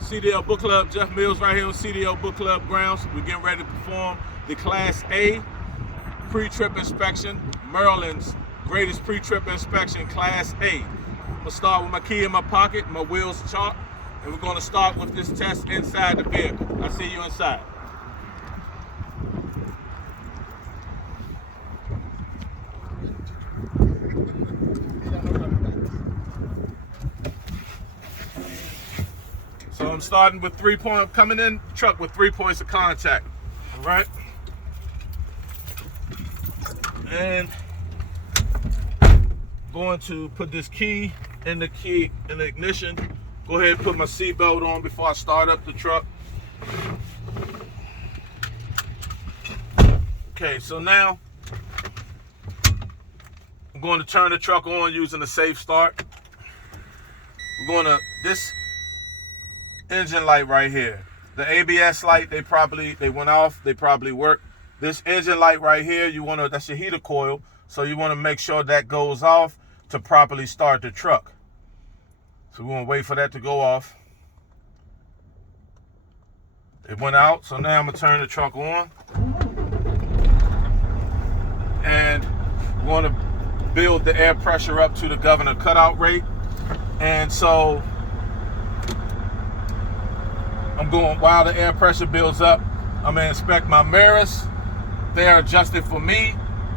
CDL Book Club, Jeff Mills right here on CDL Book Club grounds. We're getting ready to perform the Class A pre-trip inspection, Maryland's greatest pre-trip inspection, Class A. I'm gonna start with my key in my pocket, my wheels chalk, and we're gonna start with this test inside the vehicle. I'll see you inside. So I'm starting with coming in truck with 3 points of contact. All right. And going to put this key in the ignition. Go ahead and put my seatbelt on before I start up the truck. Okay, so now I'm going to turn the truck on using the safe start. This engine light right here, the ABS light, they went off, they probably work. This engine light right here, that's your heater coil, so you want to make sure that goes off to properly start the truck. So we're going to wait for that to go off. It went out, so now I'm going to turn the truck on. And we're going to build the air pressure up to the governor cutout rate. And so while the air pressure builds up, I'm going to inspect my mirrors. They are adjusted for me.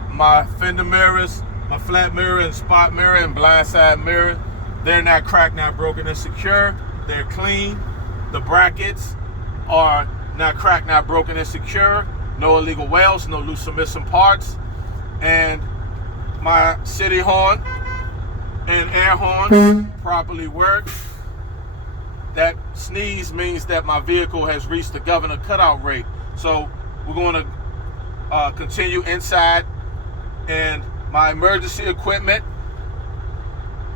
My fender mirrors, my flat mirror and spot mirror and blindside mirror, they're not cracked, not broken, and secure. They're clean. The brackets are not cracked, not broken, and secure. No illegal welds, no loose or missing parts. And my city horn and air horn properly work. That sneeze means that my vehicle has reached the governor cutout rate. So we're going to continue inside, and my emergency equipment,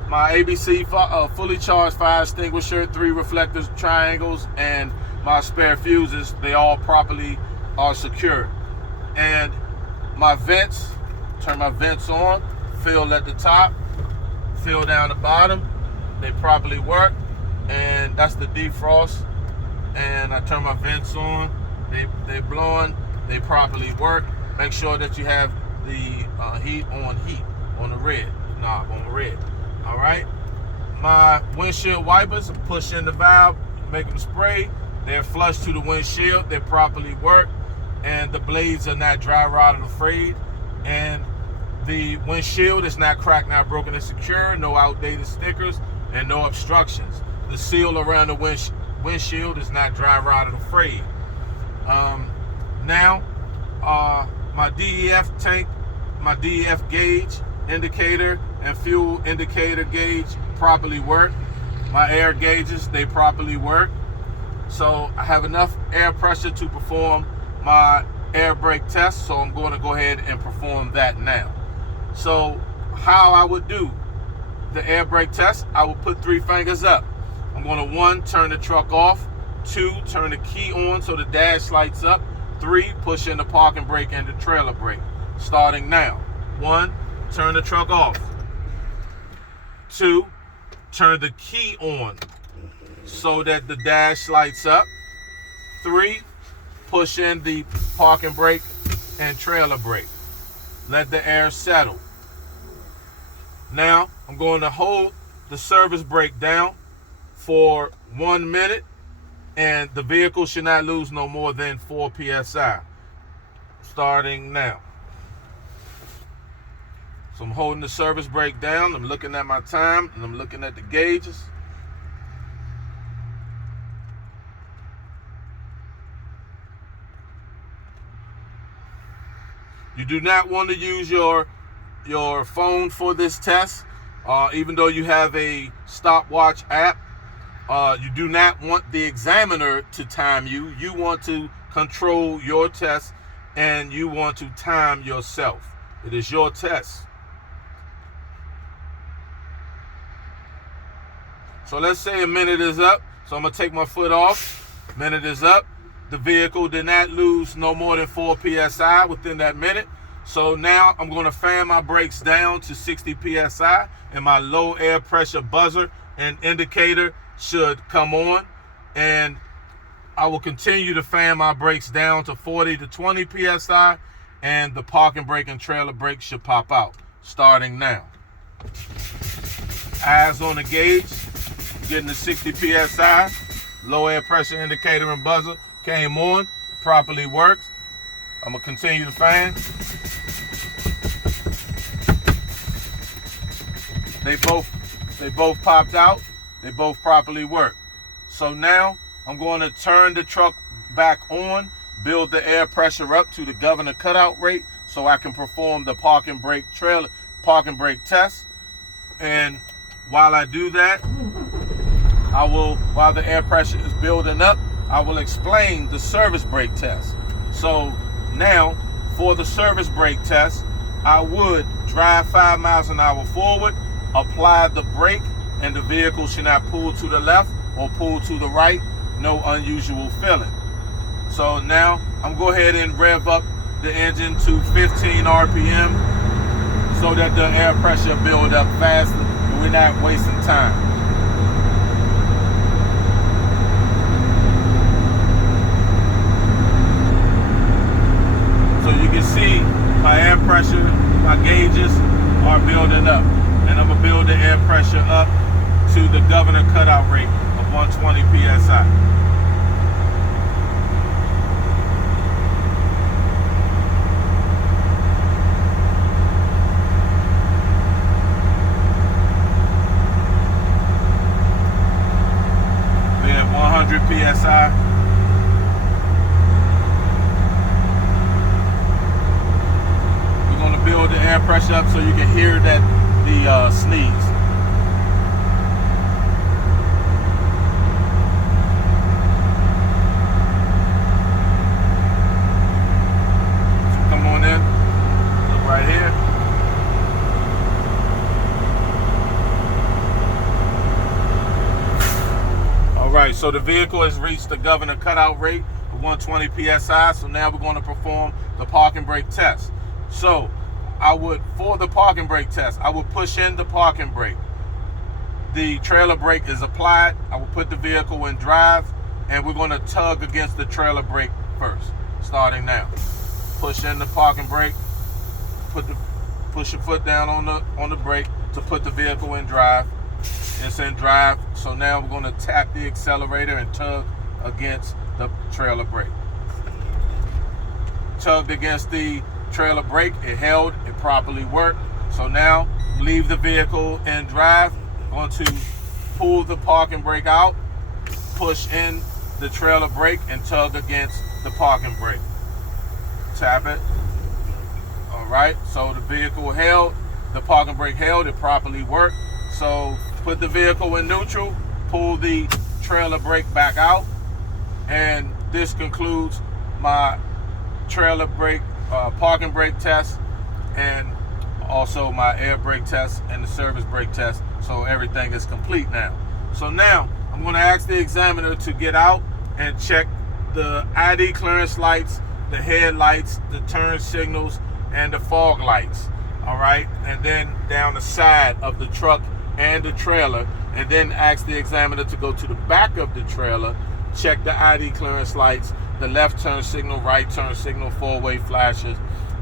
my ABC fully charged fire extinguisher, 3 reflectors, triangles, and my spare fuses, they all properly are secure. And my vents, turn my vents on, fill at the top, fill down the bottom, they properly work. And that's the defrost. And I turn my vents on, they're blowing, they properly work. Make sure that you have the heat on the red knob, on the red. All right. My windshield wipers, push in the valve, make them spray. They're flush to the windshield, they properly work, and the blades are not dry rotted or frayed. And the windshield is not cracked, not broken, and secure. No outdated stickers and no obstructions. The seal around the windshield is not dry rotted or frayed. Now, my DEF tank, my DEF gauge indicator and fuel indicator gauge properly work. My air gauges, they properly work. So I have enough air pressure to perform my air brake test. So I'm going to go ahead and perform that now. So how I would do the air brake test, I would put 3 fingers up. I'm going to 1, turn the truck off. 2, turn the key on so the dash lights up. 3, push in the parking brake and the trailer brake. Starting now. 1, turn the truck off. 2, turn the key on so that the dash lights up. 3, push in the parking brake and trailer brake. Let the air settle. Now, I'm going to hold the service brake down for 1 minute, and the vehicle should not lose no more than 4 psi. Starting now. So I'm holding the service brake down, I'm looking at my time, and I'm looking at the gauges. You do not want to use your phone for this test, even though you have a stopwatch app. You do not want the examiner to time you. You want to control your test, and you want to time yourself. It is your test. So let's say a minute is up. So I'm going to take my foot off. Minute is up. The vehicle did not lose no more than 4 psi within that minute. So now I'm going to fan my brakes down to 60 psi, and my low air pressure buzzer and indicator should come on. And I will continue to fan my brakes down to 40 to 20 psi, and the parking brake and trailer brake should pop out starting now. Eyes on the gauge, getting to 60 psi. Low air pressure indicator and buzzer came on, properly works. I'm gonna continue to fan. They both popped out. They both properly work. So now I'm going to turn the truck back on, build the air pressure up to the governor cutout rate so I can perform the parking brake test. And while I do that, while the air pressure is building up, I will explain the service brake test. So now for the service brake test, I would drive 5 miles an hour forward, apply the brake, and the vehicle should not pull to the left or pull to the right. No unusual feeling. So now I'm going to go ahead and rev up the engine to 15 RPM so that the air pressure build up faster and we're not wasting time. So you can see my air pressure, my gauges are building up. And I'm going to build the air pressure up to the governor cutout rate of 120 psi. We're at 100 psi. We're going to build the air pressure up so you can hear the sneeze. Right here. All right, so the vehicle has reached the governor cutout rate of 120 psi. So now we're going to perform the parking brake test. So for the parking brake test, I would push in the parking brake. The trailer brake is applied. I will put the vehicle in drive, and we're going to tug against the trailer brake first, starting now. Push in the parking brake. Push your foot down on the brake to put the vehicle in drive. It's in drive. So now we're going to tap the accelerator and tug against the trailer brake. Tugged against the trailer brake. It held. It properly worked. So now leave the vehicle in drive. Going to pull the parking brake out, push in the trailer brake, and tug against the parking brake. Tap it. All right, so the vehicle held, the parking brake held, it properly worked. So put the vehicle in neutral, pull the trailer brake back out, and this concludes my trailer brake, parking brake test, and also my air brake test and the service brake test. So everything is complete now. So now I'm going to ask the examiner to get out and check the ID clearance lights, the headlights, the turn signals, and the fog lights. All right, and then down the side of the truck and the trailer, and then ask the examiner to go to the back of the trailer, check the ID clearance lights, the left turn signal, right turn signal, four-way flashes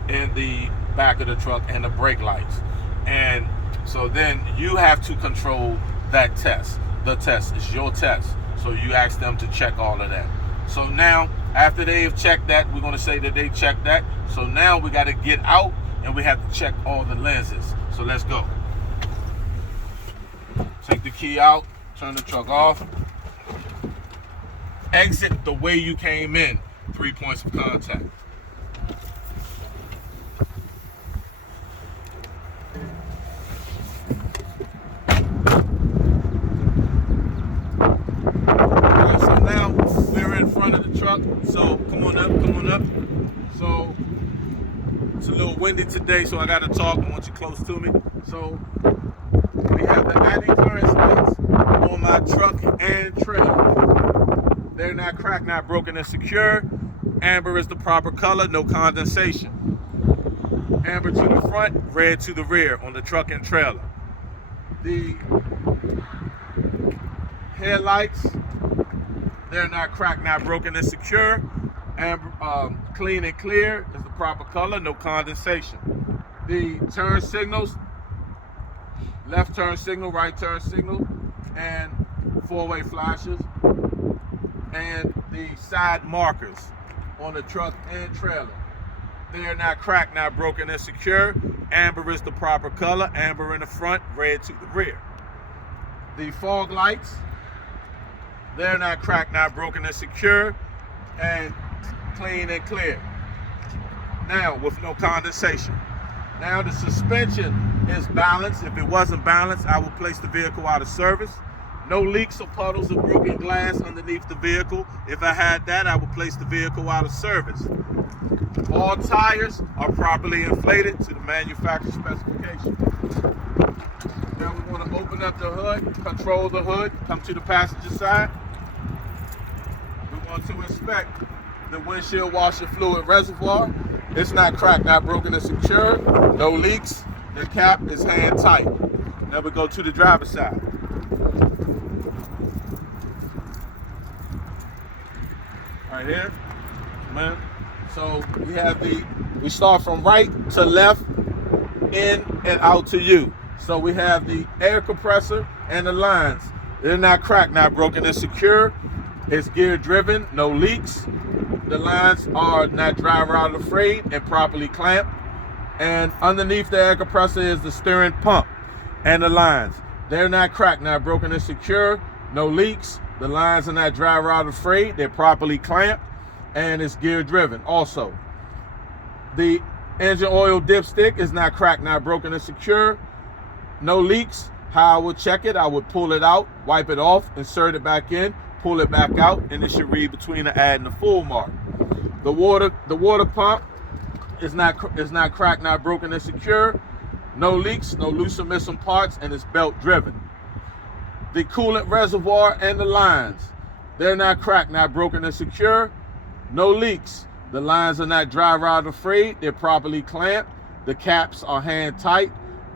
in the back of the truck, and the brake lights. And so then you have to control that test. The test is your test. So you ask them to check all of that. So now, after they've checked that, we're going to say that they checked that. So now we got to get out and we have to check all the lenses. So let's go. Take the key out, turn the truck off. Exit the way you came in. 3 points of contact. So now we're in front of the truck. So come on up. So it's a little windy today, so I got to talk. I want you close to me. So we have the ID clearance lights on my truck and trailer. They're not cracked, not broken, and secure. Amber is the proper color, no condensation. Amber to the front, red to the rear on the truck and trailer. The headlights They're not cracked, not broken, and secure. And clean and clear is the proper color, no condensation. The turn signals, left turn signal, right turn signal, and four-way flashes, and the side markers on the truck and trailer. They are not cracked, not broken, and secure. Amber is the proper color, amber in the front, red to the rear. The fog lights, they're not cracked, not broken, and secure, and clean and clear. Now, with no condensation. Now the suspension is balanced. If it wasn't balanced, I would place the vehicle out of service. No leaks or puddles of broken glass underneath the vehicle. If I had that, I would place the vehicle out of service. All tires are properly inflated to the manufacturer specification. Now we want to open up the hood, control the hood, come to the passenger side. We want to inspect the windshield washer fluid reservoir. It's not cracked, not broken, and secure. No leaks. The cap is hand tight. Now we go to the driver's side. Right here, man. So we start from right to left, in and out to you. So we have the air compressor and the lines. They're not cracked, not broken, and secure. It's gear driven, no leaks. The lines are not driver out afraid and properly clamped. And underneath the air compressor is the steering pump and the lines. They're not cracked, not broken, and secure. No leaks. The lines are not driver out afraid. They're properly clamped and it's gear driven also. The engine oil dipstick is not cracked, not broken, and secure. No leaks. How I would check it, I would pull it out, wipe it off, insert it back in, pull it back out, and it should read between the add and the full mark. The water pump is not cracked, not broken, and secure. No leaks, no loose or missing parts, and it's belt driven. The coolant reservoir and the lines, they're not cracked, not broken, and secure. No leaks. The lines are not driver out afraid. They're properly clamped. The caps are hand tight,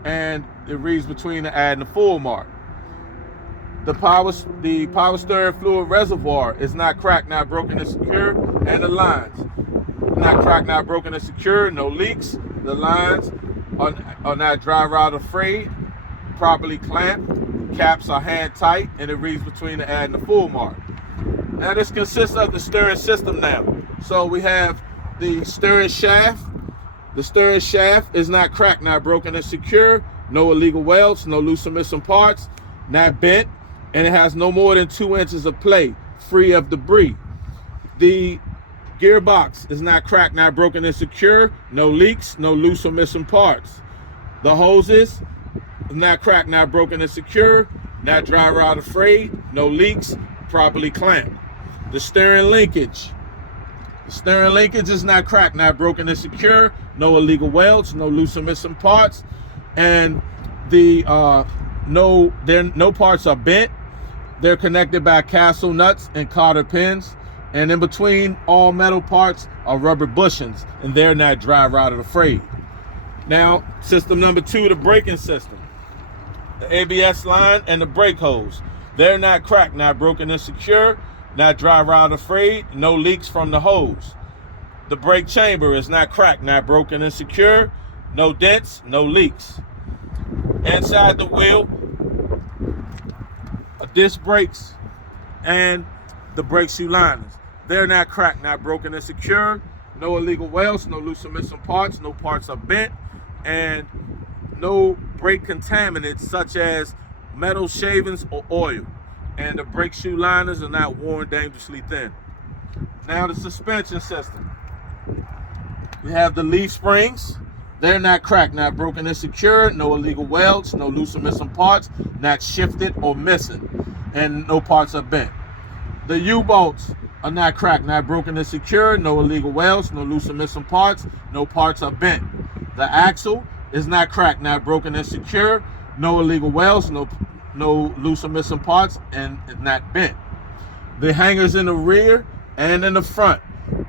and it reads between the add and the full mark. The power steering fluid reservoir is not cracked, not broken, and secure, and the lines not cracked, not broken, and secure. No leaks. The lines are not driver out afraid. Properly clamped. Caps are hand tight, and it reads between the add and the full mark. Now this consists of the steering system now. So we have the steering shaft. The steering shaft is not cracked, not broken, and secure. No illegal welds, no loose or missing parts, not bent, and it has no more than 2 inches of play, free of debris. The gearbox is not cracked, not broken, and secure. No leaks, no loose or missing parts. The hoses is not cracked, not broken, and secure. Not driver out afraid. No leaks, properly clamped. The steering linkage. The steering linkage is not cracked, not broken, and secure. No illegal welds, no loose or missing parts, and no parts are bent. They're connected by castle nuts and cotter pins, and in between all metal parts are rubber bushings, and they're not driver out afraid. Now, system number 2, the braking system. The ABS line and the brake hose. They're not cracked, not broken, and secure. Not driver out afraid. No leaks from the hose. The brake chamber is not cracked, not broken, and secure. No dents, no leaks. Inside the wheel, disc brakes and the brake shoe liners. They're not cracked, not broken, and secure. No illegal welds, no loose or missing parts, no parts are bent, and no brake contaminants such as metal shavings or oil. And the brake shoe liners are not worn dangerously thin. Now the suspension system. We have the leaf springs. They're not cracked, not broken, and secure. No illegal welds, no loose or missing parts, not shifted or missing, and no parts are bent. The U-bolts are not cracked, not broken, and secure. No illegal welds, no loose or missing parts, no parts are bent. The axle is not cracked, not broken, and secure. No illegal welds, no loose or missing parts, and it's not bent. The hangers in the rear and in the front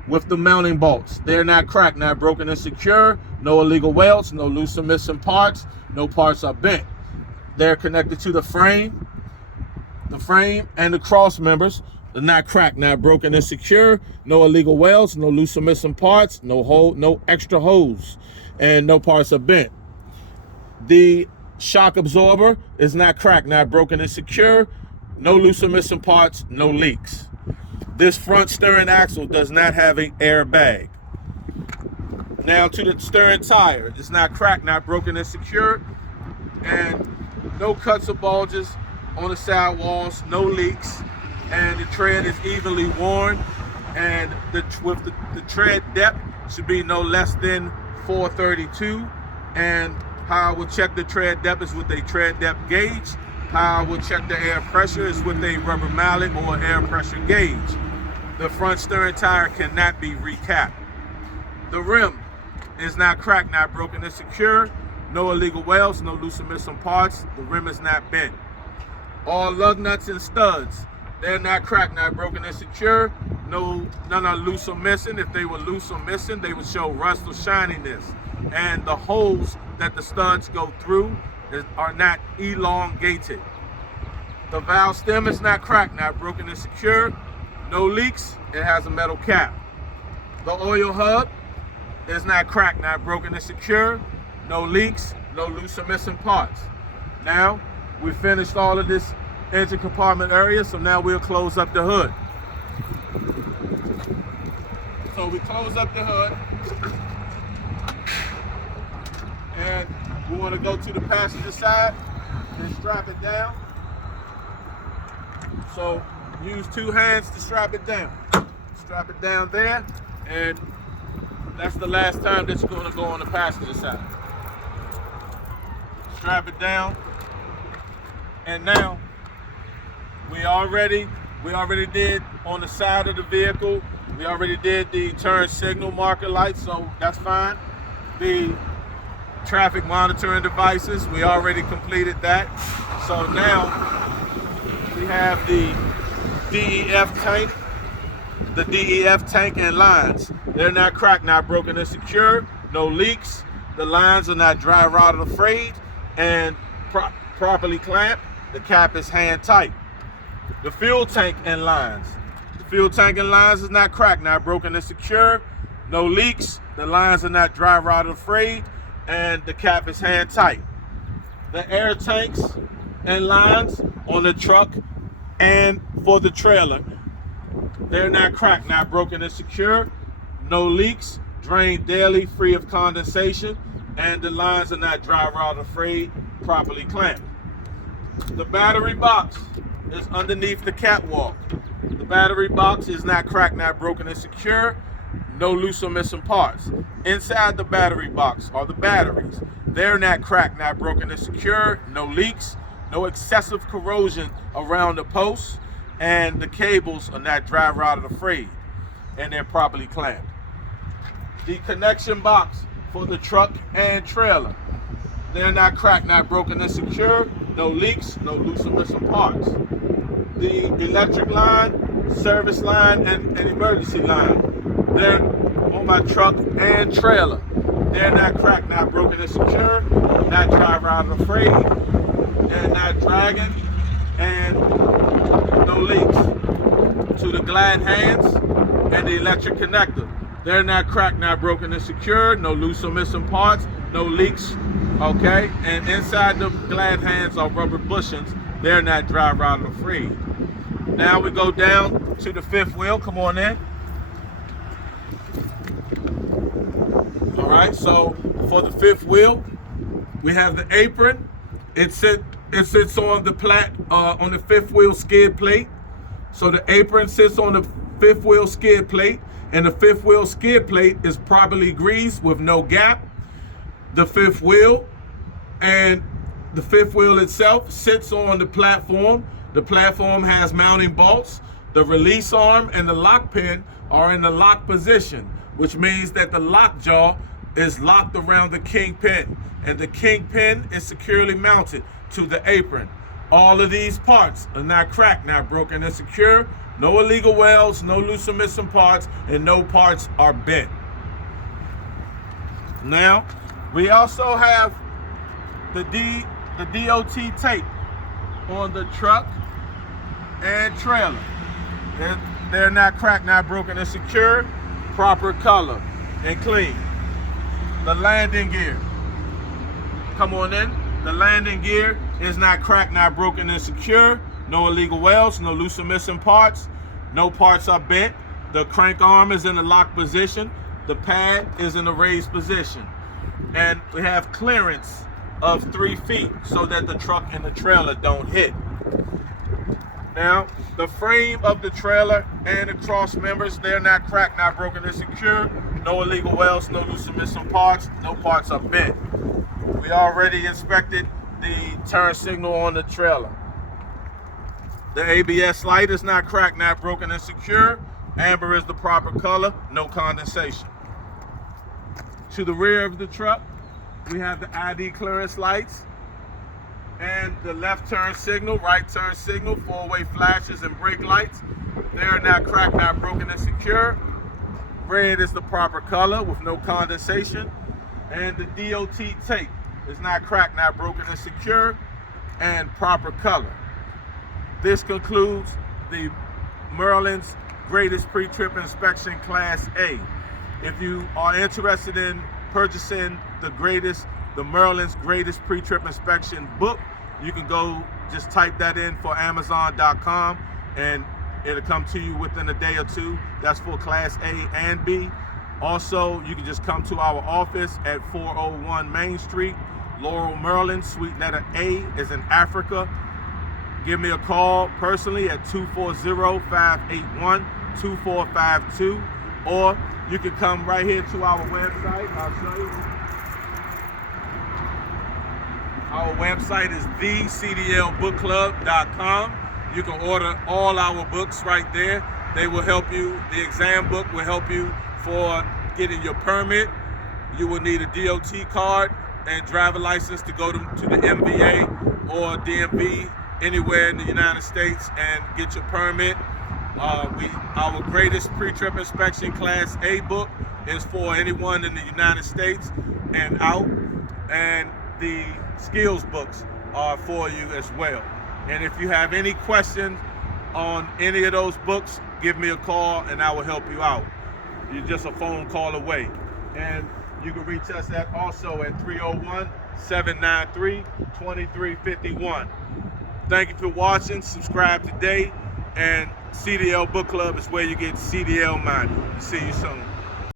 with the mounting bolts, they're not cracked, not broken, and secure. No illegal welds, no loose or missing parts, no parts are bent. They're connected to the frame and the cross members not cracked, not broken and secure. No illegal welds, no loose or missing parts, no extra holes, and no parts are bent. The shock absorber is not cracked, not broken and secure. No loose or missing parts, no leaks. This front steering axle does not have an airbag. Now to the steering tire, it's not cracked, not broken and secure, and no cuts or bulges on the side walls, no leaks, and the tread is evenly worn, and the tread depth should be no less than 432. And how I will check the tread depth is with a tread depth gauge. How I will check the air pressure is with a rubber mallet or air pressure gauge. The front steering tire cannot be recapped. The rim is not cracked, not broken and secure. No illegal welds, no loose or missing parts. The rim is not bent. All lug nuts and studs, they're not cracked, not broken and secure. None are loose or missing. If they were loose or missing, they would show rust or shininess. And the holes that the studs go through are not elongated. The valve stem is not cracked, not broken and secure. No leaks, it has a metal cap. The oil hub is not cracked, not broken and secure. No leaks, no loose or missing parts. Now, we finished all of this engine compartment area, so now we'll close up the hood. So we close up the hood, and we want to go to the passenger side and strap it down. So use two hands to strap it down. Strap it down there, and that's the last time that you're going to go on the passenger side. Strap it down, and now we already did on the side of the vehicle. We already did the turn signal marker lights, so that's fine. The traffic monitoring devices, we already completed that. So now we have the DEF tank, and lines. They're not cracked, not broken and secure. No leaks. The lines are not dry rotted or frayed, and properly clamped. The cap is hand tight. The fuel tank and lines. The fuel tank and lines is not cracked, not broken and secure. No leaks. The lines are not dry rotted or frayed, and the cap is hand tight. The air tanks and lines on the truck and for the trailer, they're not cracked, not broken and secure. No leaks. Drain daily, free of condensation, and the lines are not dry rotted or frayed, properly clamped. The battery box is underneath the catwalk. The battery box is not cracked, not broken and secure. No loose or missing parts. Inside the battery box are the batteries. They're not cracked, not broken and secure. No leaks, no excessive corrosion around the posts, and the cables are not dry rotted or frayed, and they're properly clamped. The connection box for the truck and trailer, they're not cracked, not broken and secure. No leaks, no loose or missing parts. The electric line, service line, and emergency line, they're on my truck and trailer. They're not cracked, not broken and secure, not dry rotted or frayed, and not dragging, and no leaks. To the glad hands and the electric connector, they're not cracked, not broken and secure, no loose or missing parts, no leaks, okay? And inside the glad hands are rubber bushings. They're not dry rotted or frayed. Now we go down to the fifth wheel. Come on in. All right, so for the fifth wheel, we have the apron. It sits on the fifth wheel skid plate. So the apron sits on the fifth wheel skid plate, and the fifth wheel skid plate is properly greased with no gap. The fifth wheel itself sits on the platform. The platform has mounting bolts. The release arm and the lock pin are in the lock position, which means that the lock jaw is locked around the kingpin, and the kingpin is securely mounted to the apron. All of these parts are not cracked, not broken and secure. No illegal welds, no loose or missing parts, and no parts are bent. Now, we also have the DOT tape on the truck and trailer. They're not cracked, not broken, and secure. Proper color and clean. The landing gear. Come on in. The landing gear is not cracked, not broken, and secure. No illegal welds, no loose or missing parts. No parts are bent. The crank arm is in the locked position. The pad is in the raised position. And we have clearance of 3 feet so that the truck and the trailer don't hit. Now, the frame of the trailer and the cross members, they're not cracked, not broken, they're secure. No illegal welds, no loose or missing parts, no parts are bent. We already inspected the turn signal on the trailer. The ABS light is not cracked, not broken, and secure. Amber is the proper color, no condensation. To the rear of the truck, we have the ID clearance lights and the left turn signal, right turn signal, 4-way flashes and brake lights. They are not cracked, not broken, and secure. Red is the proper color with no condensation. And the DOT tape is not cracked, not broken, and secure, and proper color. This concludes the Merlin's Greatest Pre-Trip Inspection Class A. If you are interested in purchasing the Merlin's Greatest Pre-Trip Inspection book, you can go just type that in for Amazon.com and it'll come to you within a day or two. That's for Class A and B. Also, you can just come to our office at 401 Main Street, Laurel, Maryland, suite letter A is in Africa. Give me a call personally at 240-581-2452, or you can come right here to our website. I'll show you. Our website is thecdlbookclub.com. You can order all our books right there. They will help you. The exam book will help you for getting your permit. You will need a DOT card and driver license to go to the MVA or DMV anywhere in the United States and get your permit. Our Greatest Pre-Trip Inspection Class A book is for anyone in the United States and out, and the skills books are for you as well. And if you have any questions on any of those books, give me a call and I will help you out. You're just a phone call away. And you can reach us also at 301-793-2351. Thank you for watching. Subscribe today. And CDL Book Club is where you get CDL minded. See you soon.